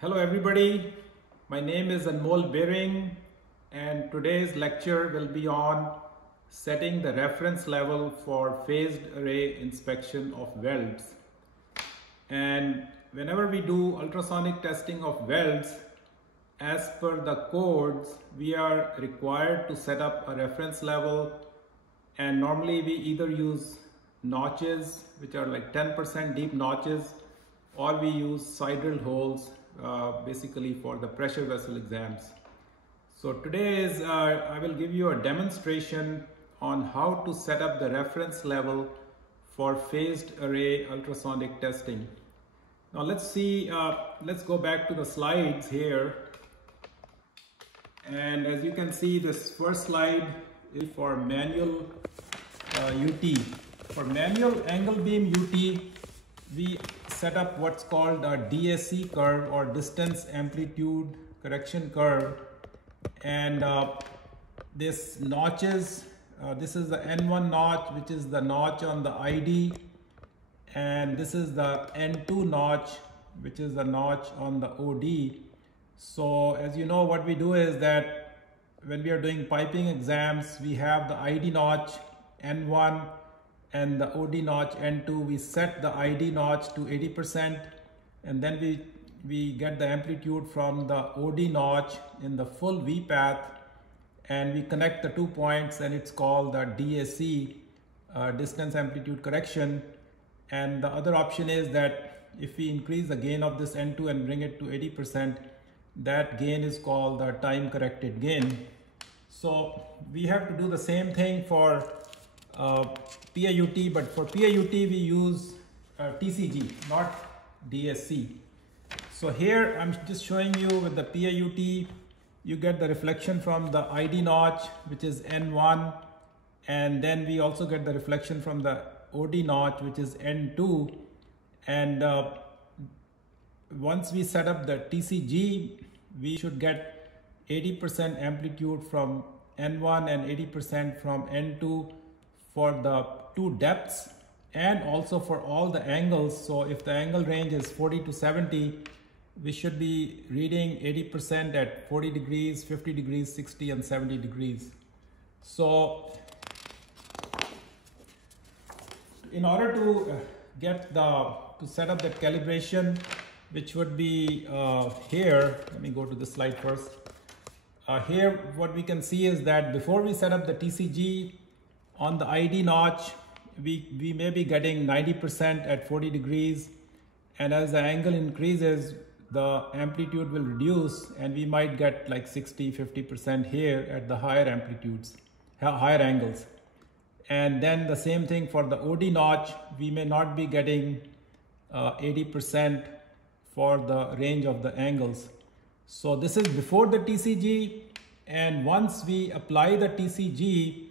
Hello everybody, my name is Birring and today's lecture will be on setting the reference level for phased array inspection of welds. And whenever we do ultrasonic testing of welds, as per the codes, we are required to set up a reference level, and normally we either use notches, which are like 10% deep notches, or we use side drill holes basically for the pressure vessel exams. So today I will give you a demonstration on how to set up the reference level for phased array ultrasonic testing. Now let's go back to the slides here. And as you can see, this first slide is for manual UT. For manual angle beam UT, we set up what's called a DAC curve, or distance amplitude correction curve. And this notches, this is the N1 notch, which is the notch on the ID, and this is the N2 notch, which is the notch on the OD. So as you know, what we do is that when we are doing piping exams, we have the ID notch N1 and the OD notch N2. We set the ID notch to 80%, and then we get the amplitude from the OD notch in the full V path, and we connect the 2 points, and it's called the DAC, distance amplitude correction. And the other option is that if we increase the gain of this N2 and bring it to 80%, that gain is called the time corrected gain. So we have to do the same thing for PAUT, but for PAUT we use TCG, not DSC. So here I'm just showing you with the PAUT, you get the reflection from the ID notch, which is N1, and then we also get the reflection from the OD notch, which is N2. And once we set up the TCG, we should get 80% amplitude from N1 and 80% from N2 for the two depths, and also for all the angles. So if the angle range is 40 to 70, we should be reading 80% at 40 degrees, 50 degrees, 60 and 70 degrees. So in order to set up that calibration, which would be here, let me go to the slide first. Here what we can see is that before we set up the TCG on the ID notch, we may be getting 90% at 40 degrees, and as the angle increases, the amplitude will reduce, and we might get like 60-50% here at the higher amplitudes, higher angles. And then the same thing for the OD notch, we may not be getting 80% for the range of the angles. So this is before the TCG, and once we apply the TCG,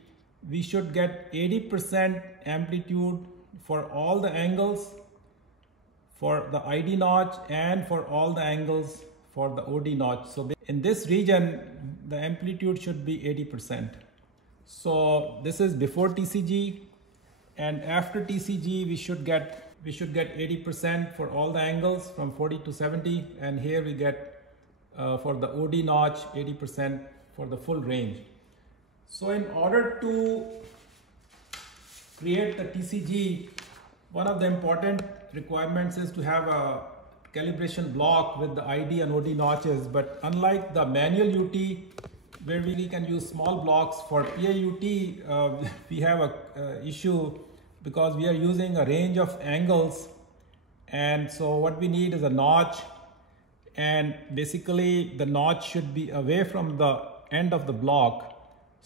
we should get 80% amplitude for all the angles for the ID notch and for all the angles for the OD notch. So in this region, the amplitude should be 80%. So this is before TCG, and after TCG, we should get 80% for all the angles from 40 to 70, and here we get for the OD notch 80% for the full range. So in order to create the TCG, one of the important requirements is to have a calibration block with the ID and OD notches. But unlike the manual UT, where we can use small blocks, for PAUT we have a issue because we are using a range of angles, and so what we need is a notch, and basically the notch should be away from the end of the block.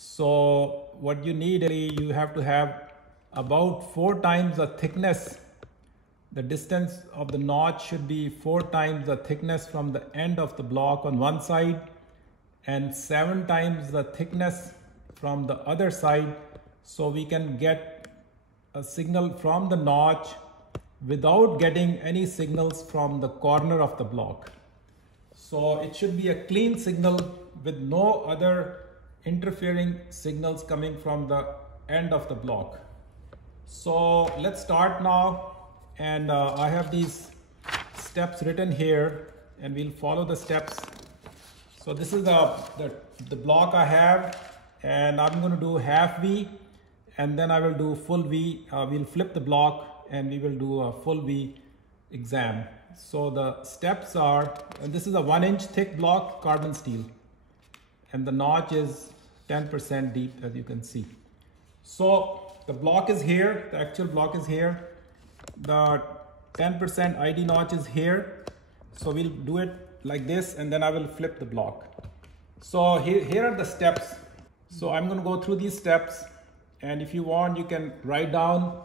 So what you need is you have to have about 4 times the thickness. The distance of the notch should be 4 times the thickness from the end of the block on one side, and 7 times the thickness from the other side, so we can get a signal from the notch without getting any signals from the corner of the block. So it should be a clean signal with no other interfering signals coming from the end of the block. So let's start now, and I have these steps written here, and we'll follow the steps. So this is the block I have, and I'm going to do half V, and then I will do full V. We'll flip the block and we will do a full V exam. So the steps are, and this is a 1 inch thick block, carbon steel, and the notch is 10% deep, as you can see. So the block is here, the actual block is here, the 10% ID notch is here. So we'll do it like this, and then I will flip the block. So here are the steps. So I'm going to go through these steps, and if you want, you can write down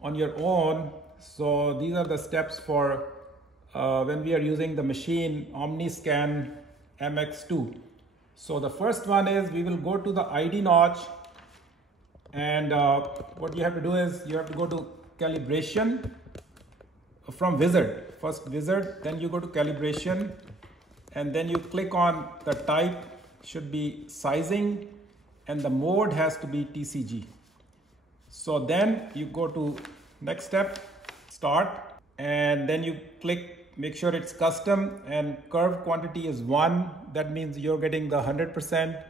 on your own. So these are the steps for when we are using the machine OmniScan MX2. So the first one is we will go to the ID notch, and what you have to do is you have to go to calibration from wizard. First wizard, then you go to calibration, and then you click on the type, should be sizing, and the mode has to be TCG. So then you go to next step, start, and then you click, make sure it's custom, and curve quantity is 1. That means you're getting the 100%.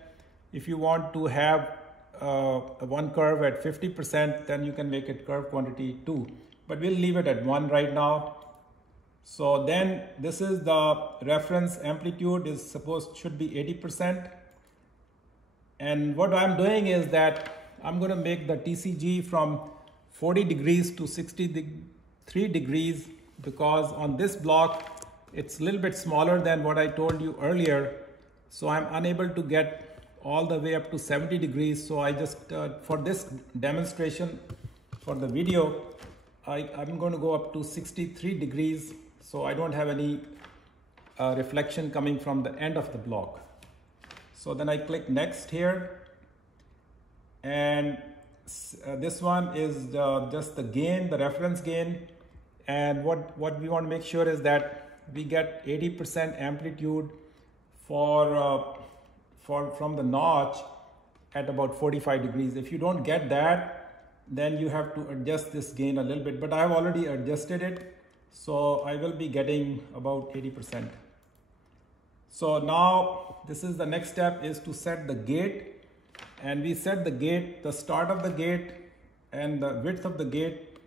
If you want to have one curve at 50%, then you can make it curve quantity 2. But we'll leave it at 1 right now. So then this is the reference amplitude is should be 80%. And what I'm doing is that I'm going to make the TCG from 40 degrees to 63 degrees, because on this block it's a little bit smaller than what I told you earlier. So I'm unable to get all the way up to 70 degrees. So I just, for this demonstration, for the video, I'm going to go up to 63 degrees. So I don't have any reflection coming from the end of the block. So then I click next here, and this one is just the gain, the reference gain. And what we want to make sure is that we get 80% amplitude from the notch at about 45 degrees. If you don't get that, then you have to adjust this gain a little bit, but I have already adjusted it. So I will be getting about 80%. So now this is the next step, is to set the gate. And we set the gate, the start of the gate and the width of the gate.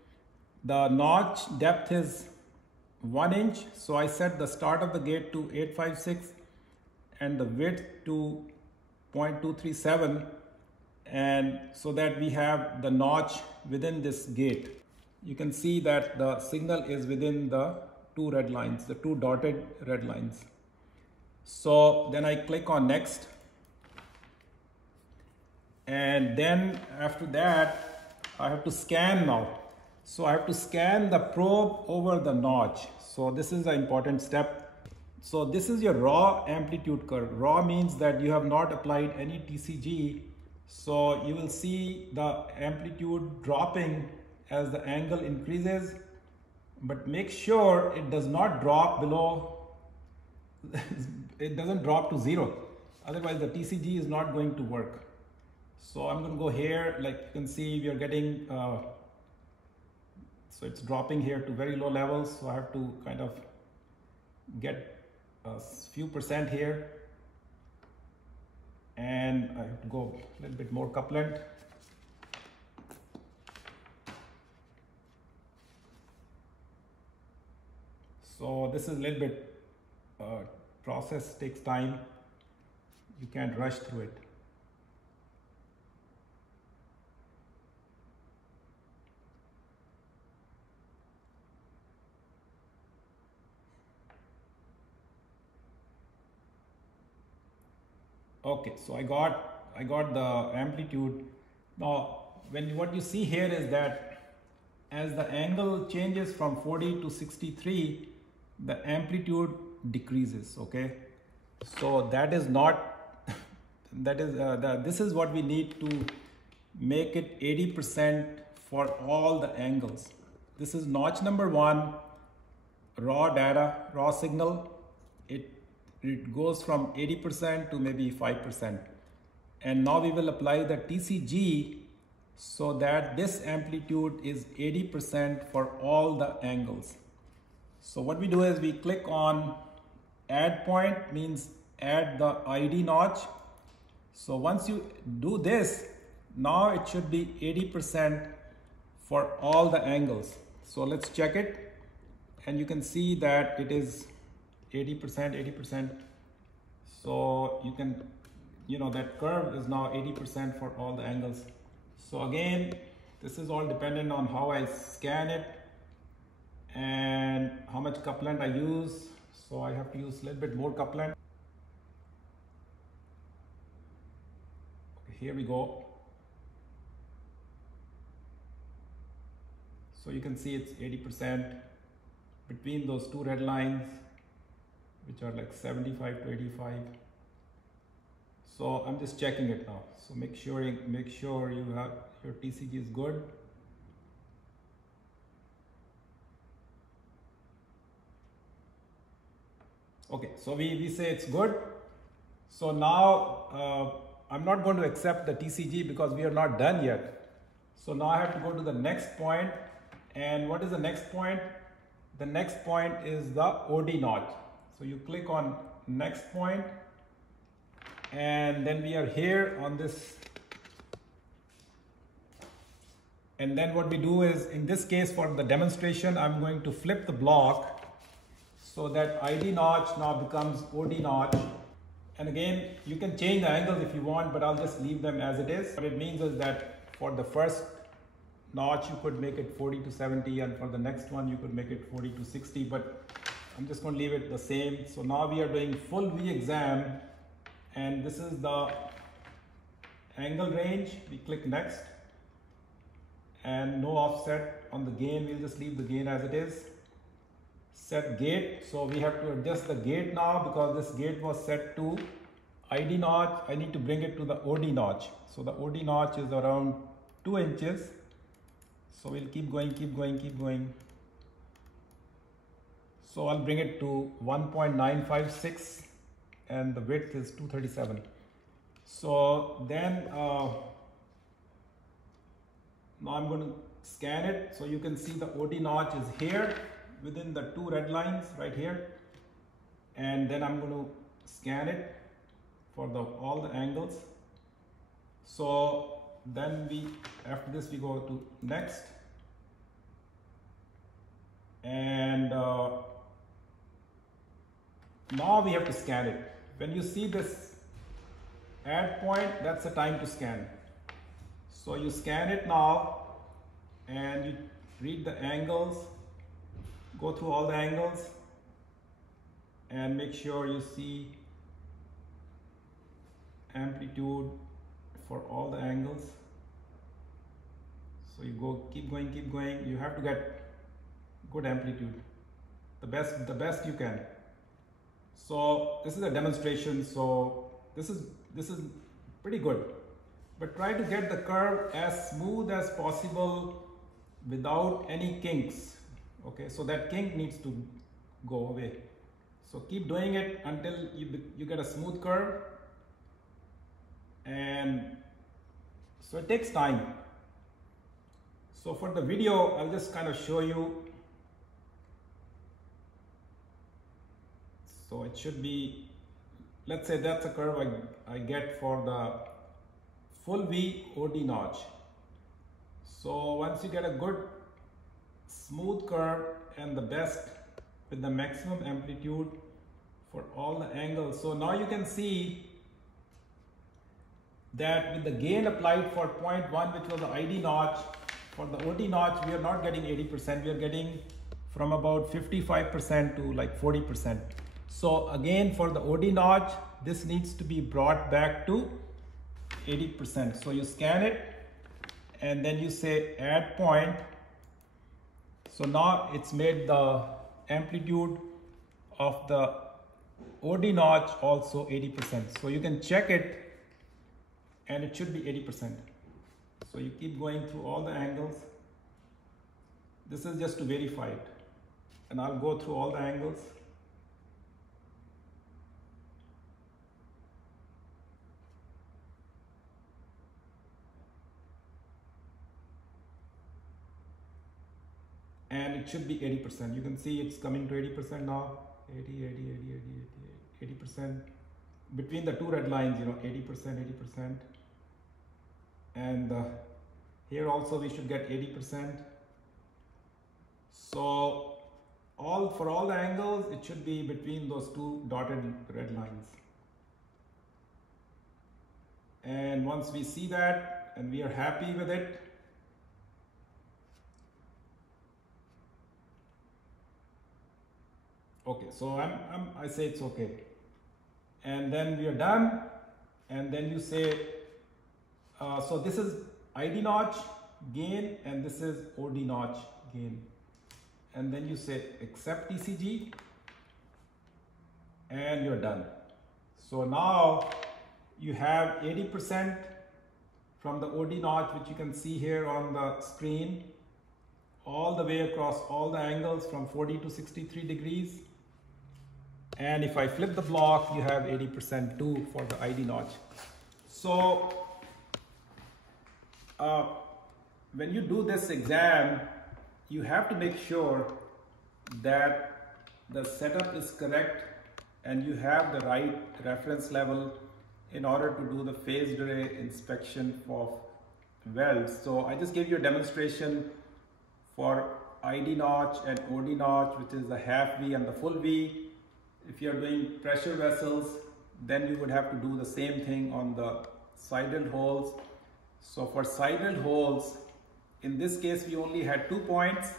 The notch depth is 1 inch. So I set the start of the gate to 856 and the width to 0.237. And so that we have the notch within this gate. You can see that the signal is within the 2 red lines, the 2 dotted red lines. So then I click on next. And then after that, I have to scan now. So I have to scan the probe over the notch. So this is an important step. So this is your raw amplitude curve. Raw means that you have not applied any TCG. So you will see the amplitude dropping as the angle increases, but make sure it does not drop below, it doesn't drop to 0. Otherwise the TCG is not going to work. So I'm going to go here, like you can see we are getting, so it's dropping here to very low levels. So I have to kind of get a few percent here. And I have to go a little bit more couplant. So this is a little bit, process takes time. You can't rush through it. Okay, so I got the amplitude. Now, what you see here is that as the angle changes from 40 to 63, the amplitude decreases. Okay, so that is not this is what we need to make it 80% for all the angles. This is notch number 1, raw data, raw signal. It goes from 80% to maybe 5%. And now we will apply the TCG so that this amplitude is 80% for all the angles. So what we do is we click on add point means add the ID notch. So once you do this, now it should be 80% for all the angles. So let's check it, and you can see that it is 80%. So you can, that curve is now 80% for all the angles. So again, this is all dependent on how I scan it and how much couplant I use. So I have to use a little bit more couplant. Okay, here we go. So you can see it's 80% between those two red lines, which are like 75 to 85. So I'm just checking it now. So make sure you have your TCG is good. Okay, so we say it's good. So now I'm not going to accept the TCG because we are not done yet. So now I have to go to the next point. And what is the next point? The next point is the OD notch. So you click on next point, and then we are here on this. And then what we do is, in this case for the demonstration, I'm going to flip the block so that ID notch now becomes OD notch. And again, you can change the angles if you want, but I'll just leave them as it is. What it means is that for the first notch you could make it 40 to 70, and for the next one you could make it 40 to 60, but I'm just going to leave it the same. So now we are doing full V exam, and this is the angle range. We click next, and no offset on the gain. We'll just leave the gain as it is. Set gate. So we have to adjust the gate now because this gate was set to ID notch. I need to bring it to the OD notch. So the OD notch is around 2 inches. So we'll keep going. So I'll bring it to 1.956, and the width is 237. So then now I'm going to scan it. So you can see the OD notch is here within the two red lines right here. And then I'm going to scan it for all the angles. So then after this we go to next, and now we have to scan it. When you see this add point, that's the time to scan. So you scan it now, and you read the angles, go through all the angles, and make sure you see amplitude for all the angles. So you keep going. You have to get good amplitude, the best you can. So this is a demonstration. So this is pretty good, but try to get the curve as smooth as possible without any kinks. Okay, so that kink needs to go away. So keep doing it until you get a smooth curve, and so it takes time. So for the video, I'll just kind of show you. So it should be, let's say that's a curve I get for the full V OD notch. So once you get a good smooth curve and the best with the maximum amplitude for all the angles. So now you can see that with the gain applied for 0.1, which was the ID notch, for the OD notch we are not getting 80%, we are getting from about 55% to like 40%. So again, for the OD notch, this needs to be brought back to 80%. So you scan it, and then you say add point. So now it's made the amplitude of the OD notch also 80%. So you can check it, and it should be 80%. So you keep going through all the angles. This is just to verify it, and I'll go through all the angles. And it should be 80%. You can see it's coming to 80% now. 80% between the two red lines, you know, 80%. And here also we should get 80%. So for all the angles, it should be between those two dotted red lines. And once we see that and we are happy with it, okay, so I say it's okay. And then we are done. And then you say, so this is ID notch gain and this is OD notch gain. And then you say accept TCG and you're done. So now you have 80% from the OD notch, which you can see here on the screen, all the way across all the angles from 40 to 63 degrees. And if I flip the block, you have 80% too for the ID notch. So when you do this exam, you have to make sure that the setup is correct and you have the right reference level in order to do the phased array inspection of welds. So I just gave you a demonstration for ID notch and OD notch, which is the half V and the full V. If you're doing pressure vessels, then you would have to do the same thing on the sided holes. So for sided holes, in this case, we only had 2 points.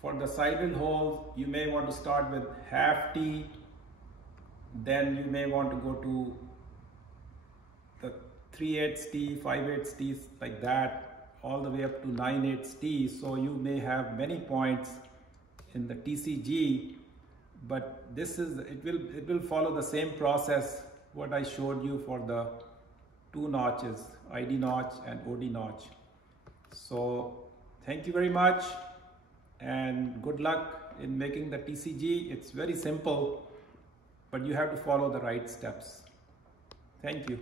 For the sided holes, you may want to start with half T, then you may want to go to the 3/8 T, 5/8 T, like that, all the way up to 9/8 T. So you may have many points in the TCG, but it will follow the same process what I showed you for the two notches, ID notch and OD notch. So thank you very much and good luck in making the TCG. It's very simple, but you have to follow the right steps. Thank you.